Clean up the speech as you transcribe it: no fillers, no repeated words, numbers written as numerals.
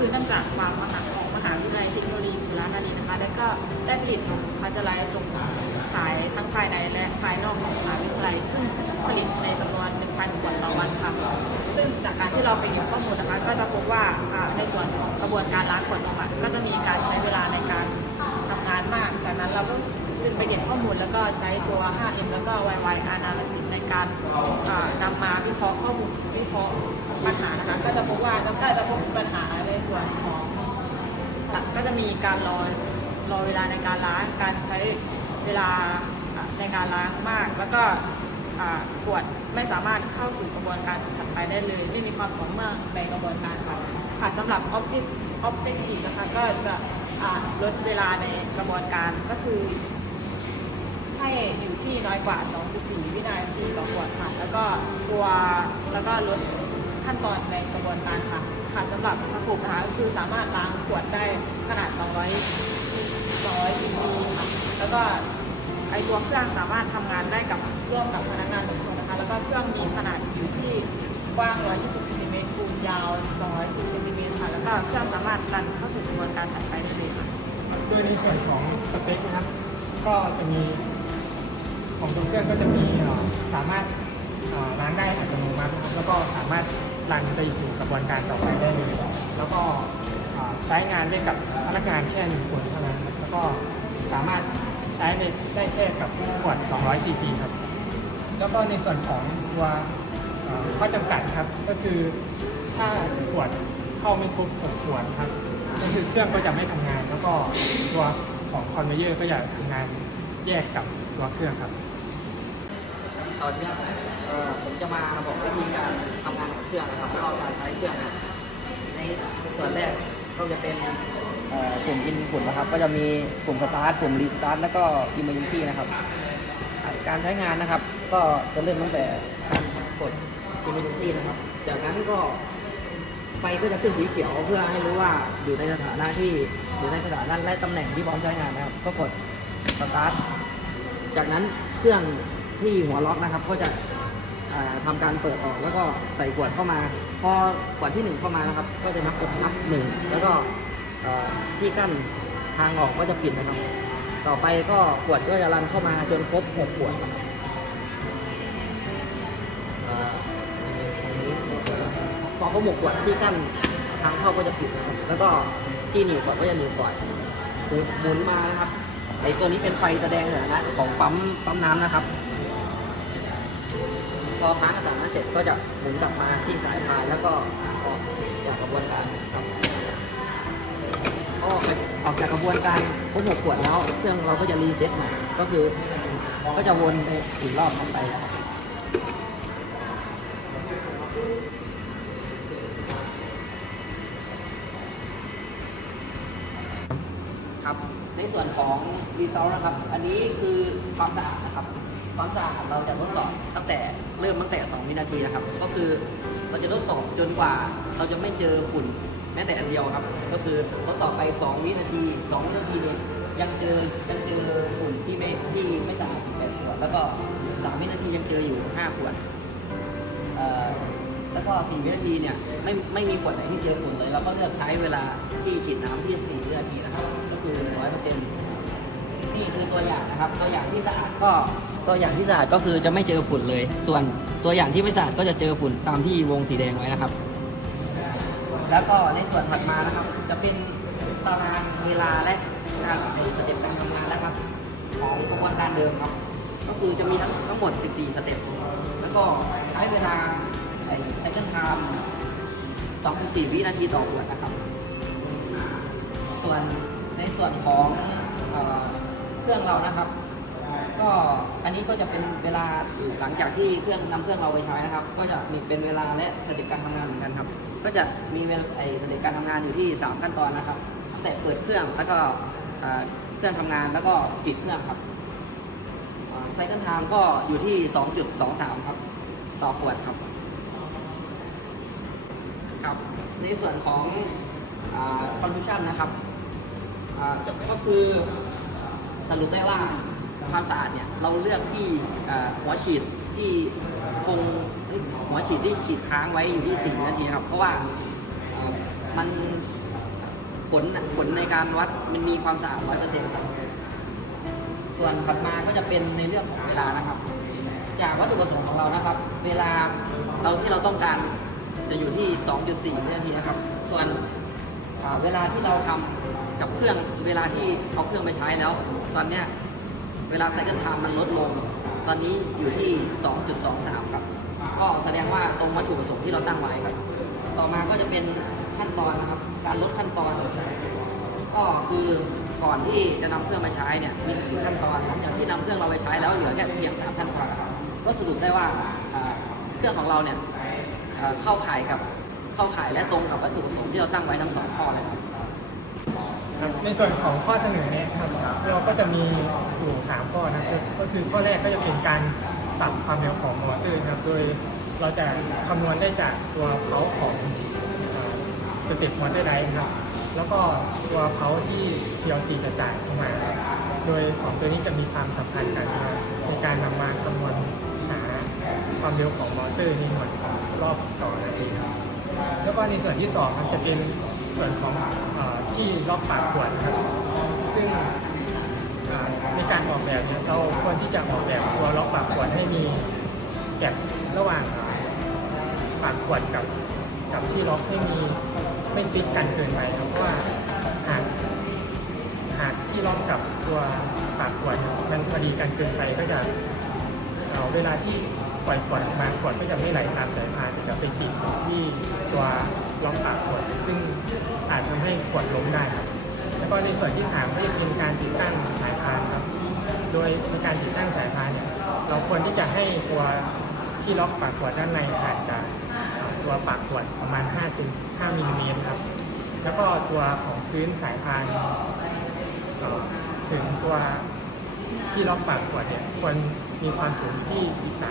คือเนื่องจากความมหาของมหาวิทยาลัยเทคโนโลยีสุราษฎร์ธานีนะคะและก็ได้ผลิตพัชไลท์ส่งขายทั้งภายในและภายนอกของมหาวิทยาลัยซึ่งผลิตในจำนวน 1,000 ขวดต่อวันค่ะซึ่งจากการที่เราไปเก็บข้อมูลนะคะก็จะพบว่าในส่วนของกระบวนการล้างขวดนมก็จะมีการใช้เวลาในการทำงานมากดังนั้นเราก็จึงไปเก็บข้อมูลแล้วก็ใช้ตัว 5M แล้วก็ YY Analysis ในการนำมาวิเคราะห์ข้อมูลวิเคราะห์ปัญหานะคะก็จะพบว่าก็จะพบปัญหาในส่วนของก็จะมีการรอเวลาในการล้างการใช้เวลาในการล้างมากแล้วก็ขวดไม่สามารถเข้าสู่กระบวนการถัดไปได้เลยไม่มีความต่อเนื่องในกระบวนการค่ะสำหรับ Objective นะคะก็จะลดเวลาในกระบวนการก็คือให้อยู่ที่น้อยกว่า 2.4 วินาทีต่อขวดค่ะแล้วก็ลดขั้นตอนในกระบวนการค่ะสำหรับระบบนะคะก็คือสามารถล้างขวดได้ขนาด 200 cc ค่ะแล้วก็ไอตัวเครื่องสามารถทำงานได้กับร่วมกับพนักงานทุกคนนะคะแล้วก็เครื่องมีขนาดอยู่ที่กว้าง 120 ซนคูณยาว 210 ซนค่ะแล้วก็เครื่องสามารถรันเข้าสู่กระบวนการถัดไปได้เลยค่ะโดยในส่วนของสเปคนะครับก็จะมีของตัวเครื่องก็จะมีสามารถล้างได้อัตโนมัติแล้วก็สามารถรันไปสู่กระบวนการต่อไปได้เลยแล้วก็ใช้งานได้กับพนักงานแค่1 คนเท่านั้นแล้วก็สามารถใช้ได้แค่กับขวด200 ซีซีครับแล้วก็ในส่วนของตัวข้อจำกัดครับก็คือถ้าขวดเข้าไม่ครบ6 ขวดครับก็คือเครื่องก็จะไม่ทำงานแล้วก็ตัวของคอนเวเยอร์ก็จะทำงานแยกกับตัวเครื่องครับตอนนี้ผมจะมาบอกวิธีการทำงานของเครื่องนะครับแล้วก็การใช้เครื่องในส่วนแรกก็จะเป็นปุ่มอินพุตนะครับก็จะมีปุ่มสตาร์ทปุ่มรีสตาร์ทแล้วก็อิมเมอร์เจนซี่นะครับการใช้งานนะครับก็จะเริ่มตั้งแต่การกดอิมเมอร์เจนซี่นะครับจากนั้นก็ไฟก็จะขึ้นสีเขียวเพื่อให้รู้ว่าอยู่ในสถานะและตำแหน่งที่พร้อมใช้งานนะครับก็กดสตาร์ทจากนั้นเครื่องที่หัวล็อกนะครับก็จะทำการเปิดออกแล้วก็ใส่ขวดเข้ามาพอขวดที่1เข้ามานะครับก็จะนับ1แล้วก็ที่กั้นทางออกก็จะปิดนะครับต่อไปก็ขวดก็จะรันเข้ามาจนครบ6 ขวดพอครบ6 ขวดที่กั้นทางเข้าก็จะปิดนะครับแล้วก็ที่หนีบขวดก็จะหนีบก่อนหมุนมานะครับไอ้ตัวนี้เป็นไฟแสดงสถานะของปั๊มน้ำนะครับพอค้างสถานะเสร็จก็จะหมุนกลับมาที่สายพานแล้วก็ออกจากกระบวนการครับออกจากกระบวนการครบ6 ขวดแล้วเครื่องเราก็จะรีเซ็ตใหม่ก็คือก็จะวนไปอีกรอบไปครับในส่วนของรีเซลนะครับอันนี้คือความสะอาดนะครับความสะอาดเราจะทดสอบตั้งแต่2 วินาทีนะครับก็คือเราจะทดสอบจนกว่าเราจะไม่เจอฝุ่นแม้แต่อันเดียวครับก็คือทดสอบไป2 วินาทีเนี่ยยังเจอฝุ่นที่ไม่สะอาด8 ขวดแล้วก็3 วินาทียังเจออยู่5 ขวดแล้วก็4 วินาทีเนี่ยไม่มีขวดไหนที่เจอฝุ่นเลยเราก็เลือกใช้เวลาที่ฉีดน้ำที่4 วินาทีนะครับก็คือ 100%นี่คือตัวอย่างนะครับตัวอย่างที่สะอาดก็คือจะไม่เจอฝุ่นเลยส่วนตัวอย่างที่ไม่สะอาดก็จะเจอฝุ่นตามที่วงสีแดงไว้นะครับแล้วก็ในส่วนถัดมานะครับจะเป็นตารางเวลาและการสเต็ปการทำงานแล้วครับของกระบวนการเดิมครับก็คือจะมีทั้งหมด14 สเต็ปแล้วก็ใช้เวลาไซเคิลไทม์ 2-4 วินาทีต่อขวดนะครับส่วนในส่วนของเครื่องเรานะครับก็อันนี้ก็จะเป็นเวลาหลังจากที่นำเครื่องเราไปใช้นะครับก็จะมีเป็นเวลาและสเต็ปการทำงานเหมือนกันครับก็จะมีสเต็ปการทำงานอยู่ที่3 ขั้นตอนนะครับตั้งแต่เปิดเครื่องแล้วก็เครื่องทำงานแล้วก็ปิดเครื่องครับไซเคิลไทม์ก็อยู่ที่ 2.23 ครับต่อขวดครับในส่วนของคอนดิชันนะครับก็คือสรุปได้ว่าความสะอาดเนี่ยเราเลือกที่หัวฉีดที่หัวฉีดที่ฉีดค้างไว้อยู่ที่4 นาทีครับเพราะว่ามัน ผลในการวัดมันมีความสะอาด 100% ครับส่วนถัดมาก็จะเป็นในเรื่องของเวลานะครับ จากวัตถุประสงค์ของเรานะครับ เวลาที่เราต้องการจะอยู่ที่ 2.4 วินาทีนะครับ ส่วนเวลาที่เราทำกับเครื่องเวลาที่เอาเครื่องไปใช้แล้ว ตอนเนี้ยเวลาไซเคิลไทม์มันลดลง ตอนนี้อยู่ที่ 2.23 ครับ ก็แสดงว่าตรงวัตถุประสงค์ที่เราตั้งไว้ครับ ต่อมาก็จะเป็นขั้นตอนนะครับ การลดขั้นตอน ก็คือก่อนที่จะนำเครื่องมาใช้เนี่ยมี4ขั้นตอนครับอย่างที่นำเครื่องเราไปใช้แล้วเหลือแค่เพียง3ขั้นตอนครับก็สรุปได้ว่าเครื่องของเราเนี่ยเข้าข่ายและตรงกับวัตถุประสงค์ที่เราตั้งไว้ทั้ง2ข้อเลยครับ ครับในส่วนของข้อเสนอเนี่ยครับเราก็จะมีอยู่3ข้อนะครับก็คือข้อแรกก็จะเป็นการปรับความเร็วของมอเตอร์นะครับโดยเราจะคำนวณได้จากตัวเพาของสเต็ปมอเตอร์ไดร์ครับแล้วก็ตัวเพาที่ PLC จะจ่ายเข้ามาโดย2ตัวนี้จะมีความสัมพันธ์กันในการนำมาคำนวณหาความเร็วของมอเตอร์ในหน่วยรอบต่อนาทีครับแล้วก็ในส่วนที่2ครับจะเป็นส่วนของที่ล็อกปากขวดนะครับซึ่งในการออกแบบเนี่ยเราควรที่จะออกแบบตัวล็อกปากขวดให้มีแบบระหว่างปากขวดกับที่ล็อกให้มีไม่ติดกันเกินไปครับเพราะว่าหากที่ล็อกกับตัวปากขวดมันพอดีกันเกินไปก็จะเวลาที่ปล่อยขวดมาขวดก็จะไม่ไหลตามสายพานจะไปติดที่ตัวล็อกปากขวดซึ่งอาจทำให้ขวดล้มได้ครับแล้วก็ในส่วนที่3ก็จะเป็นการติดตั้งสายพานครับโดยในการติดตั้งสายพานเนี่ยเราควรที่จะให้ตัวที่ล็อกปากขวดด้านในห่างจากตัวปากขวดประมาณ5มิลลิเมตรครับแล้วก็ตัวของพื้นสายพานถึงตัวที่ล็อกปากขวดเนี่ยควรมีความสูงที่13